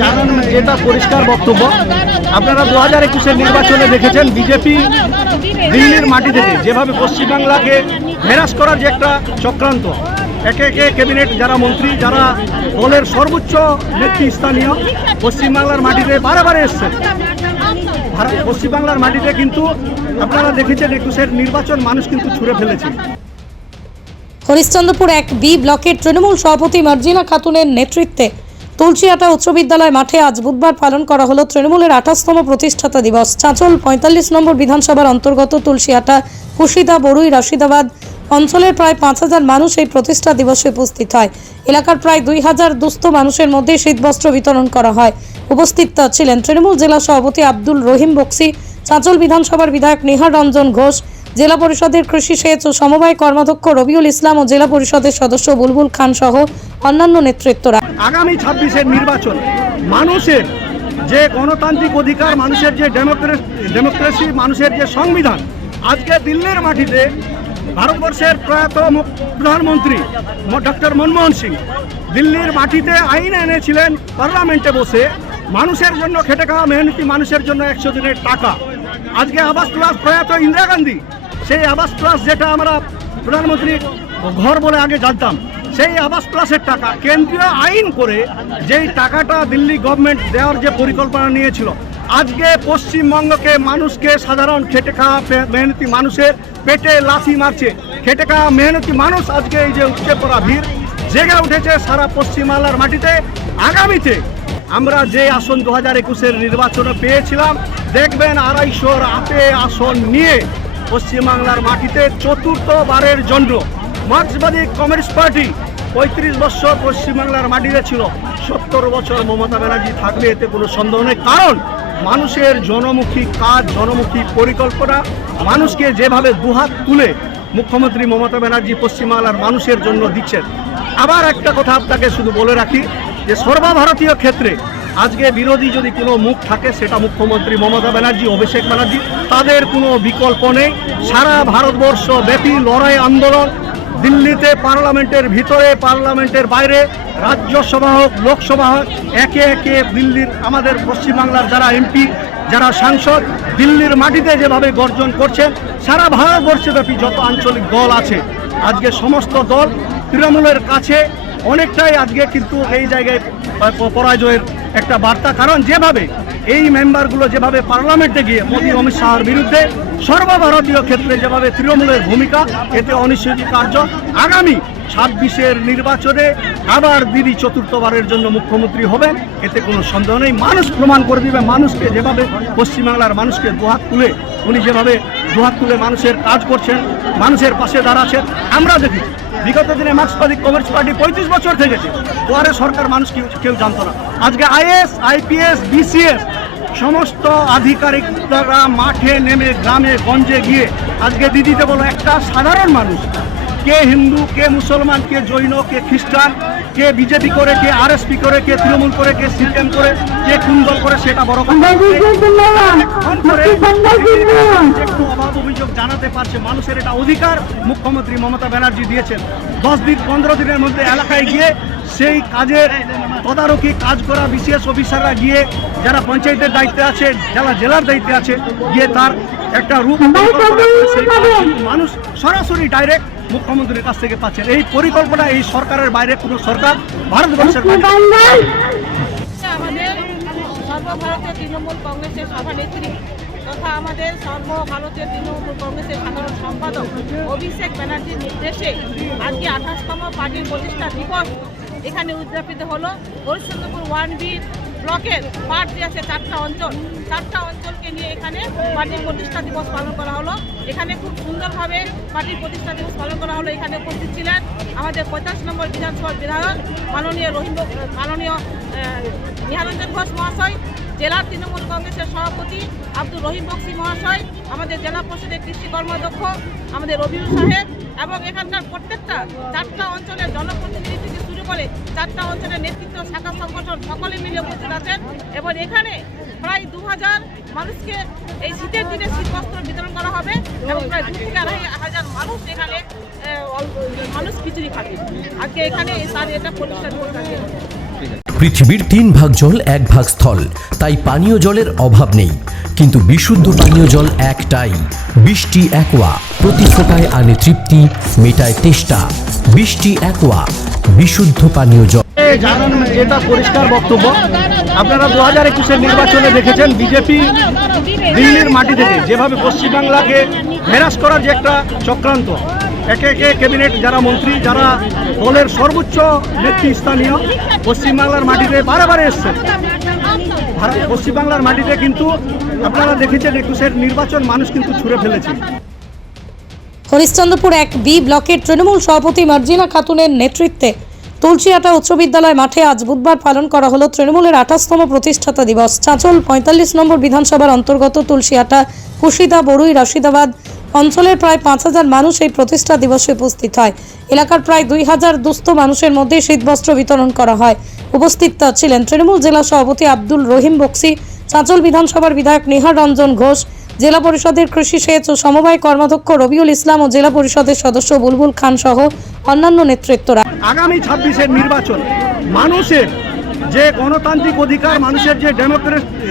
জানান যেটা পরিষ্কার বক্তব্য, আপনারা 2021-এর নির্বাচনে দেখেছেন বিজেপি দিল্লির মাটি থেকে যেভাবে পশ্চিমবাংলাকে হেরাস করার যে একটা চক্রান্ত, একে একে ক্যাবিনেট যারা মন্ত্রী, যারা দলের সর্বোচ্চ নেতৃস্থানীয় পশ্চিমবাংলার মাটিতে বারে এসছেন। পশ্চিমবাংলার মাটিতে কিন্তু আপনারা দেখেছেন 21-এর নির্বাচন মানুষ কিন্তু ছুঁড়ে ফেলেছে। হরিশ্চন্দ্রপুর 1B ব্লকের তৃণমূল সভাপতি মার্জিনা খাতুনের নেতৃত্বে তুলসীহাটা উচ্চ বিদ্যালয় মাঠে আজ বুধবার পালন করা হলো তৃণমূলের 28তম প্রতিষ্ঠাতা দিবস। চাঁচল 45 নম্বর বিধানসভার অন্তর্গত তুলসীহাটা, কুশিদা, বড়ুই, রাশিদাবাদ অঞ্চলের প্রায় 5000 মানুষ এই প্রতিষ্ঠা দিবসে উপস্থিত হয়। এলাকার প্রায় 2000 দুস্থ মানুষের মধ্যে শীতবস্ত্র বিতরণ করা হয়। উপস্থিত ছিলেন তৃণমূল জেলা সভাপতি আব্দুল রহিম বক্সি, চাঁচল বিধানসভার বিধায়ক নিহার রঞ্জন ঘোষ, জেলা পরিষদের কৃষি সেচ ও সমবায় কর্মাধ্যক্ষ রবিউল ইসলাম ও জেলা পরিষদের সদস্য বুলবুল খান সহ অন্যান্য নেতৃত্বরা। আগামী 26-এর নির্বাচন মানুষের যে গণতান্ত্রিক অধিকার, মানুষের যে ডেমোক্রেসি, মানুষের যে সংবিধান, আজকে দিল্লির মাটিতে ভারতবর্ষের প্রয়াত প্রধানমন্ত্রী ডক্টর মনমোহন সিং দিল্লির মাটিতে আইন এনেছিলেন পার্লামেন্টে বসে, মানুষের জন্য খেটে খাওয়া মেহনতি মানুষের জন্য 100 দিনের টাকা। আজকে আবাস প্লাস প্রয়াত ইন্দিরা গান্ধী, সেই আবাস প্লাস যেটা আমরা প্রধানমন্ত্রী ঘর বলে আগে জানতাম, সেই আবাস প্লাসের টাকা কেন্দ্রীয় আইন করে যেই টাকাটা দিল্লি গভর্নমেন্ট দেওয়ার যে পরিকল্পনা নিয়েছিল, আজকে পশ্চিমবঙ্গকে মানুষকে সাধারণ খেটে খাওয়া মেহনতি মানুষের পেটে লাথি মারছে। খেটে খাওয়া মেহনতি মানুষ আজকে এই যে উপচে পড়া ভিড় জেগে উঠেছে সারা পশ্চিমবাংলার মাটিতে। আগামীতে আমরা যে আসন 2021-এর নির্বাচনে পেয়েছিলাম, দেখবেন 250-র আপে আসন নিয়ে পশ্চিমবাংলার মাটিতে চতুর্থবারের জন্য মার্ক্সবাদী কমিউনিস্ট পার্টি 35 বছর পশ্চিমবাংলার মাটিতে ছিল, 70 বছর মমতা ব্যানার্জি থাকবে, এতে কোনো সন্দেহ নেই। কারণ মানুষের জনমুখী কাজ, জনমুখী পরিকল্পনা, মানুষকে যেভাবে দুহাত তুলে মুখ্যমন্ত্রী মমতা ব্যানার্জি পশ্চিমবাংলার মানুষের জন্য দিচ্ছেন। আবার একটা কথা আপনাকে শুধু বলে রাখি যে সর্বভারতীয় ক্ষেত্রে আজকে বিরোধী যদি কোনো মুখ থাকে, সেটা মুখ্যমন্ত্রী মমতা ব্যানার্জি, অভিষেক ব্যানার্জি, তাদের কোনো বিকল্প নেই। সারা ভারতবর্ষ ব্যাপী লড়াই আন্দোলন, দিল্লিতে পার্লামেন্টের ভিতরে, পার্লামেন্টের বাইরে, রাজ্যসভা হোক, লোকসভা হোক, একে একে দিল্লির আমাদের পশ্চিমবাংলার যারা এমপি, যারা সাংসদ দিল্লির মাটিতে যেভাবে গর্জন করছেন, সারা ভারতবর্ষব্যাপী যত আঞ্চলিক দল আছে, আজকে সমস্ত দল তৃণমূলের কাছে অনেকটাই আজকে কিন্তু এই জায়গায় পরাজয়ের একটা বার্তা। কারণ যেভাবে এই মেম্বারগুলো যেভাবে পার্লামেন্টে গিয়ে মোদী অমিত শাহর বিরুদ্ধে সর্বভারতীয় ক্ষেত্রে যেভাবে তৃণমূলের ভূমিকা, এতে অনিশ্চয়তার। আগামী 26-এর নির্বাচনে আবার দিদি চতুর্থবারের জন্য মুখ্যমন্ত্রী হবেন, এতে কোনো সন্দেহ নেই। মানুষ প্রমাণ করে দিবে। মানুষকে যেভাবে পশ্চিমবাংলার মানুষকে দুহাত তুলে, উনি যেভাবে দুহাত তুলে মানুষের কাজ করছেন, মানুষের পাশে দাঁড়াচ্ছেন, আমরা দেখি বিগত দিনে মার্ক্সবাদী কমিউনিস্ট পার্টি 35 বছর থেকেছে, দুয়ারে সরকার মানুষ কেউ জানতো না। আজকে আইএস, আইপিএস, বিসিএস সমস্ত আধিকারিকরা মাঠে নেমে গ্রামে গঞ্জে গিয়ে আজকে দিদিতে বলো একটা সাধারণ মানুষ, কে হিন্দু, কে মুসলমান, কে জৈন, কে খ্রিস্টান, কে বিজেপি করে, কে আরএসপি করে, কে তৃণমূল করে, কে সিপিএম করে, কে কোন দল করে, সেটা বড় কথা। একটু অভাব অভিযোগ জানাতে পারছে, মানুষের এটা অধিকার মুখ্যমন্ত্রী মমতা ব্যানার্জি দিয়েছেন। 10 দিন 15 দিনের মধ্যে এলাকায় গিয়ে সেই কাজের তদারকি কাজ করা বিশেষ অফিসাররা গিয়ে, যারা পঞ্চায়েতের দায়িত্বে আছে, যারা জেলার দায়িত্বে আছে, গিয়ে তার একটা রূপ মানুষ সরাসরি ডাইরেক্ট মুখ্যমন্ত্রীর কাছ থেকে পাচ্ছেন। এই পরিকল্পনা এই সরকারের বাইরে কোনো সরকার ভারতবর্ষের আমাদের সর্বভারতীয় তৃণমূল কংগ্রেসের সভানেত্রী তথা আমাদের সর্বভারতীয় তৃণমূল কংগ্রেসের সাধারণ সম্পাদক অভিষেক ব্যানার্জির নির্দেশে আজকে 28তম পার্টির প্রতিষ্ঠা দিবস এখানে উদযাপিত হলো। হরিশ্চন্দ্রপুর 1B ব্লকের পার্ট যে আছে 4টা অঞ্চল, 4টা অঞ্চলকে নিয়ে এখানে পার্টির প্রতিষ্ঠা দিবস পালন করা হলো। এখানে খুব সুন্দরভাবে পার্টির প্রতিষ্ঠা দিবস পালন করা হলো। এখানে উপস্থিত ছিলেন আমাদের 45 নম্বর বিধানসভার বিধায়ক মাননীয় নিহার রঞ্জন ঘোষ মহাশয়, জেলা তৃণমূল কংগ্রেসের সভাপতি আব্দুল রহিম বক্সি মহাশয়, আমাদের জেলা পরিষদের কৃষি কর্মাধ্যক্ষ আমাদের রবিউল সাহেব, এবং এখানকার প্রত্যেকটা 4টা অঞ্চলের জনপ্রতিনিধি থেকে শুরু করে 4টা অঞ্চলের নেতৃত্ব, শাখা সংগঠন সকলে মিলে উপস্থিত আছেন। এবং এখানে প্রায় 2000 মানুষকে এই শীতের দিনে শীতবস্ত্র বিতরণ করা হবে এবং প্রায় 2 থেকে 2,500 মানুষ এখানে মানুষ খিচুড়ি খাবে। আজকে এখানে তার এটা প্রতিষ্ঠা দিবস আছে। পৃথিবীর 3 ভাগ জল 1 ভাগ স্থল, তাই পানীয় জলের অভাব নেই। কিন্তু বিশুদ্ধ পানীয় জল একটাই, বৃষ্টি অ্যাকোয়া। প্রতি ফোঁটায় আনে তৃপ্তি, মেটায় তেষ্টা। বৃষ্টি অ্যাকোয়া, বিশুদ্ধ পানীয় জল। জানান এটা পরিষ্কার বক্তব্য। আপনারা 2021-এর নির্বাচনে দেখেছেন বিজেপি দিল্লির মাটি থেকে যেভাবে পশ্চিমবাংলাকে হেরাস করার যে একটা চক্রান্ত, একে একে ক্যাবিনেট যারা মন্ত্রী, যারা দলের সর্বোচ্চ নেতৃস্থানীয় পশ্চিমবাংলার মাটিতে বারে এসছেন। পশ্চিমবাংলার মাটিতে কিন্তু আপনারা দেখেছেন 21-এর নির্বাচন মানুষ কিন্তু ছুঁড়ে ফেলেছে। হরিশ্চন্দ্রপুর 1B ব্লকের তৃণমূল সভাপতি মার্জিনা খাতুনের নেতৃত্বে তুলসিয়াটা উচ্চ বিদ্যালয় মাঠে আজ বুধবার পালন করা হলো তৃণমূলের 28তম প্রতিষ্ঠাতা দিবস। চাঁচল 45 নম্বর বিধানসভার অন্তর্গত তুলসিয়াটা, কুশিদা, বড়ুই, রাশিদাবাদ অঞ্চলের প্রায় 5000 মানুষ এই প্রতিষ্ঠা দিবসে উপস্থিত হয়। এলাকার প্রায় 2000 দুস্থ মানুষের মধ্যে শীতবস্ত্র বিতরণ করা হয়। উপস্থিত ছিলেন তৃণমূল জেলা সভাপতি আব্দুল রহিম বক্সি, চাঁচল বিধানসভার বিধায়ক নিহার রঞ্জন ঘোষ, জেলা পরিষদের কৃষি সেচ ও সমবায় কর্মাধ্যক্ষ রবিউল ইসলাম ও জেলা পরিষদের সদস্য বুলবুল খান সহ অন্যান্য নেতৃত্বরা। আগামী 26-এর নির্বাচন মানুষের যে গণতান্ত্রিক অধিকার, মানুষের যে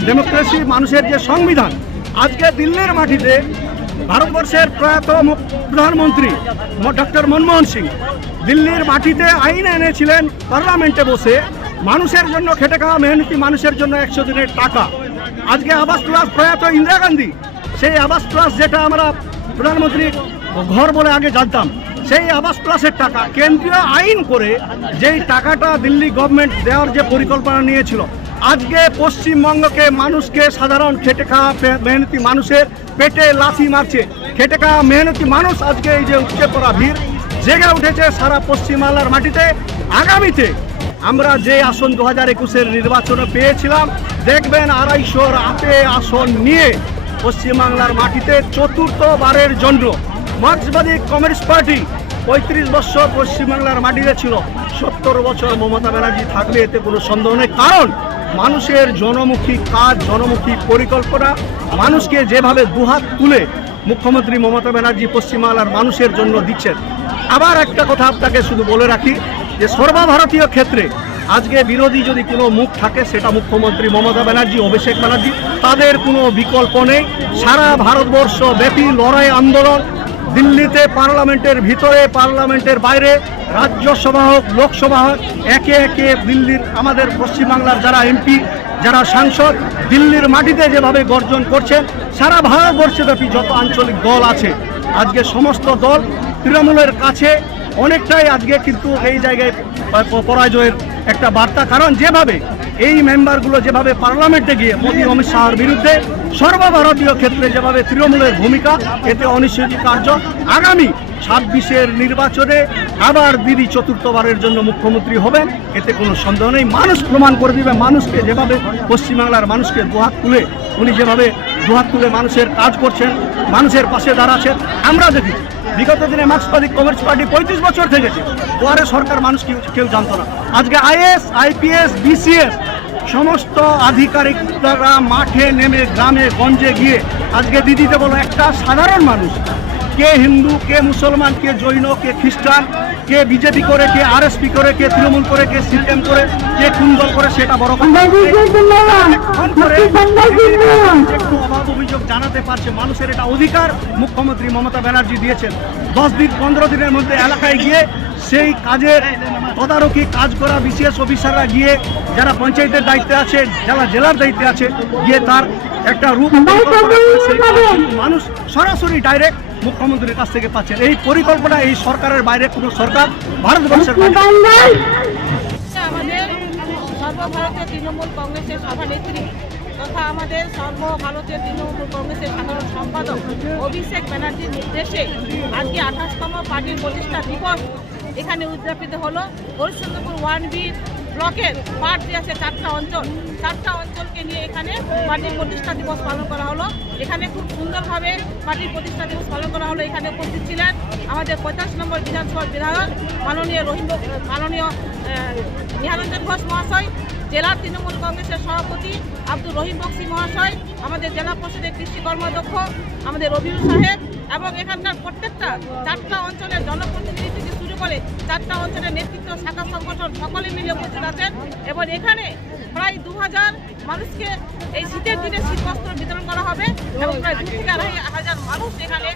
ডেমোক্রেসি, মানুষের যে সংবিধান, আজকে দিল্লির মাটিতে ভারতবর্ষের প্রয়াত প্রধানমন্ত্রী ডক্টর মনমোহন সিং দিল্লির মাটিতে আইন এনেছিলেন পার্লামেন্টে বসে, মানুষের জন্য খেটে খাওয়া মেহনতি মানুষের জন্য 100 দিনের টাকা। আজকে আবাস প্লাস প্রয়াত ইন্দিরা গান্ধী, সেই আবাস প্লাস যেটা আমরা প্রধানমন্ত্রী ঘর বলে আগে জানতাম, সেই আবাস প্লাসের টাকা কেন্দ্রীয় আইন করে যেই টাকাটা দিল্লি গভর্নমেন্ট দেওয়ার যে পরিকল্পনা নিয়েছিল, আজকে পশ্চিমবঙ্গকে মানুষকে সাধারণ খেটে খাওয়া মেহনতি মানুষের পেটে লাথি মারছে। খেটে খাওয়া মেহনতি মানুষ আজকে এই যে উপচে পড়া ভিড় জেগে উঠেছে সারা পশ্চিমবাংলার মাটিতে। আগামীতে আমরা যে আসন 2021-এর নির্বাচনে পেয়েছিলাম, দেখবেন 250 আসন নিয়ে পশ্চিমবাংলার মাটিতে চতুর্থবারের জন্য মার্ক্সবাদী কমিউনিস্ট পার্টি 35 বছর পশ্চিমবাংলার মাটিতে ছিল, 70 বছর মমতা ব্যানার্জি থাকবে, এতে কোনো সন্দেহ নেই। কারণ মানুষের জনমুখী কাজ, জনমুখী পরিকল্পনা, মানুষকে যেভাবে দুহাত তুলে মুখ্যমন্ত্রী মমতা ব্যানার্জি পশ্চিমবাংলার মানুষের জন্য দিচ্ছেন। আবার একটা কথা আপনাকে শুধু বলে রাখি যে সর্বভারতীয় ক্ষেত্রে আজকে বিরোধী যদি কোনো মুখ থাকে, সেটা মুখ্যমন্ত্রী মমতা ব্যানার্জি, অভিষেক ব্যানার্জি, তাদের কোনো বিকল্প নেই। সারা ভারতবর্ষ ব্যাপী লড়াই আন্দোলন, দিল্লিতে পার্লামেন্টের ভিতরে, পার্লামেন্টের বাইরে, রাজ্যসভা হোক, লোকসভা হোক, একে একে দিল্লির আমাদের পশ্চিমবাংলার যারা এমপি, যারা সাংসদ দিল্লির মাটিতে যেভাবে গর্জন করছেন, সারা ভারতবর্ষব্যাপী যত আঞ্চলিক দল আছে, আজকে সমস্ত দল তৃণমূলের কাছে অনেকটাই আজকে কিন্তু এই জায়গায় পরাজয়ের একটা বার্তা। কারণ যেভাবে এই মেম্বারগুলো যেভাবে পার্লামেন্টে গিয়ে মোদী অমিত শাহর বিরুদ্ধে, সর্বভারতীয় ক্ষেত্রে যেভাবে তৃণমূলের ভূমিকা, এতে অনিশ্চয়তার। আগামী 26-এর নির্বাচনে আবার দিদি চতুর্থবারের জন্য মুখ্যমন্ত্রী হবেন, এতে কোনো সন্দেহ নেই। মানুষ প্রমাণ করে দিবে। মানুষকে যেভাবে পশ্চিমবাংলার মানুষকে দুহাত তুলে, উনি যেভাবে দুহাত তুলে মানুষের কাজ করছেন, মানুষের পাশে দাঁড়াচ্ছেন, আমরা দেখি বিগত দিনে মার্ক্সবাদী কমিউনিস্ট পার্টি 35 বছর থেকেছে, দুয়ারে সরকার মানুষ কেউ জানতো না। আজকে আইএস, আইপিএস, বিসিএস সমস্ত আধিকারিকরা মাঠে নেমে গ্রামে গঞ্জে গিয়ে আজকে দিদিতে বলো একটা সাধারণ মানুষ, কে হিন্দু, কে মুসলমান, কে জৈন, কে খ্রিস্টান, কে বিজেপি করে, কে আরএসপি করে, কে তৃণমূল করে, কে সিপিএম করে, কে কোন দল করে, সেটা বড় কথা। একটু অভাব অভিযোগ জানাতে পারছে, মানুষের এটা অধিকার মুখ্যমন্ত্রী মমতা ব্যানার্জি দিয়েছেন। 10 দিন 15 দিনের মধ্যে এলাকায় গিয়ে সেই কাজের তদারকি কাজ করা বিসিএস অফিসাররা গিয়ে, যারা পঞ্চায়েতের দায়িত্বে আছে, যারা জেলার দায়িত্বে আছে, গিয়ে তার একটা রূপ মানুষ সরাসরি ডাইরেক্ট মুখ্যমন্ত্রীর কাছ থেকে পাচ্ছেন। এই পরিকল্পনা এই সরকারের বাইরে কোনো সরকার ভারতবর্ষের আমাদের সর্বভারতীয় তৃণমূল কংগ্রেসের সভানেত্রী তথা আমাদের সর্বভারতীয় তৃণমূল কংগ্রেসের সাধারণ সম্পাদক অভিষেক ব্যানার্জির নির্দেশে আজকে 28তম পার্টির প্রতিষ্ঠা দিবস এখানে উদযাপিত হলো। হরিশ্চন্দ্রপুর 1B ব্লকের পার্ট যে আছে 4টা অঞ্চলকে নিয়ে এখানে পার্টির প্রতিষ্ঠা দিবস পালন করা হলো। এখানে খুব সুন্দরভাবে পার্টির প্রতিষ্ঠা দিবস পালন করা হলো। এখানে উপস্থিত ছিলেন আমাদের 45 নম্বর বিধানসভার বিধায়ক মাননীয় নিহার রঞ্জন ঘোষ মহাশয়, জেলার তৃণমূল কংগ্রেসের সভাপতি আব্দুল রহিম বক্সি মহাশয়, আমাদের জেলা পরিষদের কৃষি কর্মাধ্যক্ষ আমাদের রবিউল সাহেব এবং এখানকার প্রত্যেকটা 4টা অঞ্চলের জনপ্রতিনিধি থেকে শুরু শুরু করে 4টা অঞ্চলের নেতৃত্ব শাখা সংগঠন সকলে মিলে উপস্থিত আছেন এবং এখানে প্রায় 2000 মানুষকে এই শীতের দিনে শীতবস্ত্র বিতরণ করা হবে এবং প্রায় 2 থেকে 2,500 মানুষ এখানে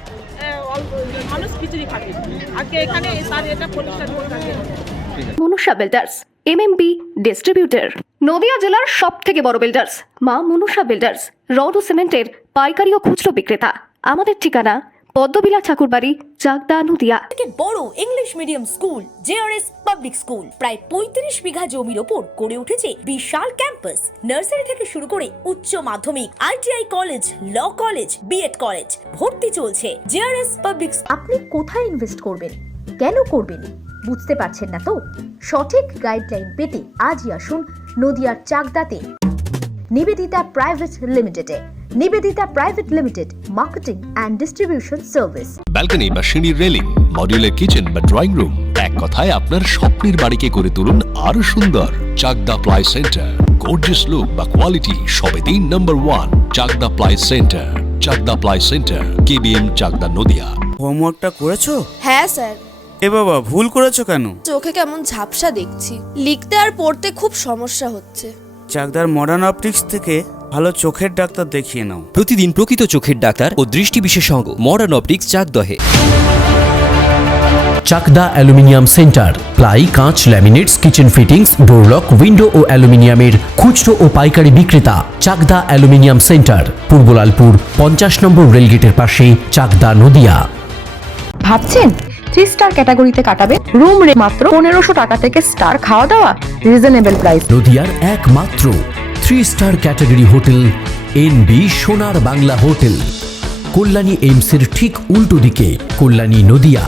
মানুষ খিচুড়ি খাবে। আজকে এখানে তার এটা পরিষ্কার করে থাকে। Manusha builders MMB distributor, Nadia জেলার সব থেকে বড় বিল্ডার্স মা মনুষা বিল্ডার্স, রড ও সিমেন্টের পাইকারি ও খুচরো বিক্রেতা। আমাদের ঠিকানা পদ্মবিলা ঠাকুরবাড়ি, চাকদা, নদিয়া। থেকে বড় English medium school JRS public school প্রায় 35 বিঘা জমির ওপর গড়ে উঠেছে বিশাল ক্যাম্পাস। নার্সারি থেকে শুরু করে উচ্চ মাধ্যমিক, ITI college, law college, BEd college ভর্তি চলছে। JRS public. আপনি কোথায় ইনভেস্ট করবেন, কেন করবেন বুঝতে পারছেন না তো? সঠিক গাইডলাইন পেতে আজই আসুন নদিয়ার চাকদাতে নিবেদিতা প্রাইভেট লিমিটেডে। Nivedita private limited, marketing and distribution service. Balcony বা সিঁড়ির রেলিং, মডিউলার কিচেন বা ড্রয়িং রুম, এক কথায় আপনার স্বপ্নের বাড়িকে করে তুলুন আরো সুন্দর। Chakda ply centre, gorgeous look বা কোয়ালিটি সবেতেই number 1। Chakda ply centre, Chakda ply centre, KBM, Chakda, Nadia. হোমওয়ার্কটা করেছো? হ্যাঁ স্যার। এ বাবা, ভুল করেছো কেন? চোখে কেমন ঝাপসা দেখছি, লিখতে আর পড়তে খুব সমস্যা হচ্ছে। চাকদার মডার্ন অপটিক্স থেকে ভালো চোখের ডাক্তার দেখিয়ে নাও। প্রতিদিন প্রকৃত চোখের ডাক্তার ও দৃষ্টি বিশেষজ্ঞ মডার্ন অপটিক্স, চাকদহে। চাকদা অ্যালুমিনিয়াম সেন্টার, প্লাই, কাঁচ, laminates, kitchen fittings, door lock, window ও অ্যালুমিনিয়ামের খুচরো ও পাইকারি বিক্রেতা। চাকদা অ্যালুমিনিয়াম সেন্টার, পূর্ব লালপুর 50 নম্বর রেলগেটের পাশে, চাকদা, নদিয়া। ভাবছেন 3 স্টার ক্যাটাগরিতে কাটাবেন? রুম রে মাত্র 1500 টাকা থেকে স্টার, খাওয়া দাওয়া রিজনেবল প্রাইস। নদিয়ার একমাত্র 3 স্টার ক্যাটাগরি হোটেল এনবি সোনার বাংলা হোটেল, কল্যাণী এইমসের ঠিক উল্টো দিকে, কল্যাণী, নদিয়া।